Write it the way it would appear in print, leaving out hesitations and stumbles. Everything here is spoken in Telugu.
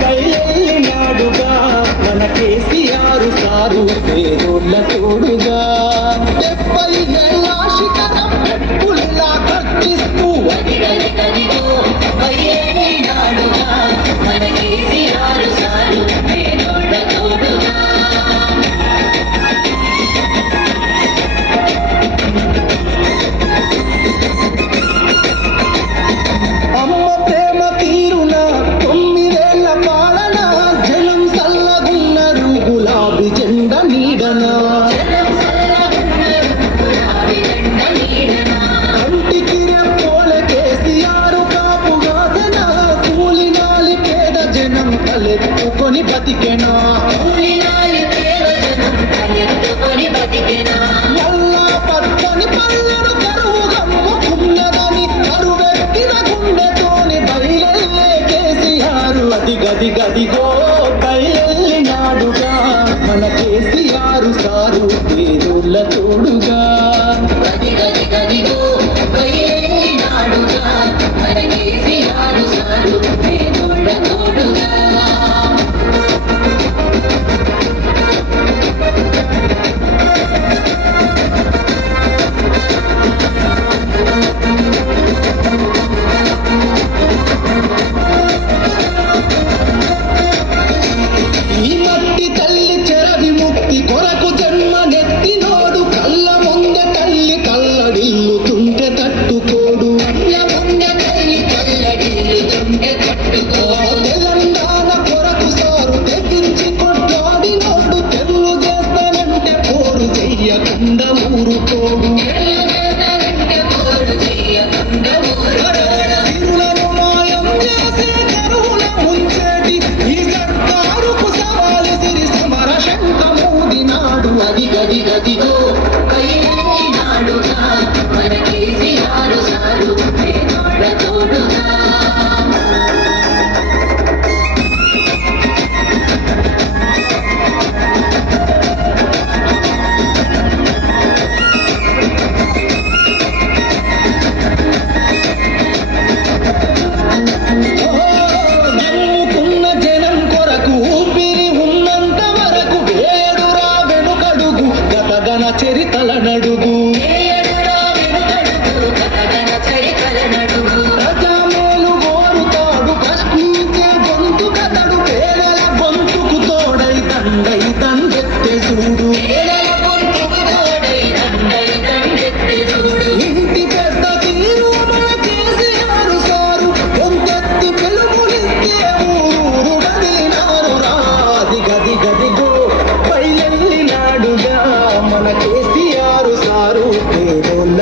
బయలునాడుగా మన కేసీఆర్ సారు పేదోళ్ళ తోడుగా 70 ఏళ్ళ శిఖరం పులిలా కర్తిస్తూ అదిగదిగదిగో బయలునాడుగా మన కేసీఆర్ సారు పేదోళ్ళ తోడుగా. తలెత్తుకొని బతికెనా మల్లా పచ్చని పల్లెను కరువు గమ్ముకున్నదని కరువెక్కిన గుండెతోని బయలెల్లే కేసీఆర్ అదిగదిగదిగో బయలెల్లినాడుగా మన కేసీఆర్ సారు పేదోళ్ళ తోడుగా అదిగదిగదిగో బయలెల్లినాడుగా మన కేసీఆర్ సారు పేదోళ్ళ తోడుగా. అదిగదిగదిగో బయలునాడుగా మన కేసీఆర్ సారు పేదోళ్ళ తోడుగా. చరితల నడుగు ప్రజామేలు గోరుతాడు ప్రశ్నించే గొంతు కథడు పేదల గొంతుకు తోడై దండెత్తే చూడు ఇంటి పెద్ద తీరు మన కేసీఆర్ సారు గొంతెత్తి పిలుపునిస్తే ఊరు కదిలినారు రాదిగదిగదిగో బయలెల్లినాడుగా మన కేసీఆర్ సారు పేదోళ్ళ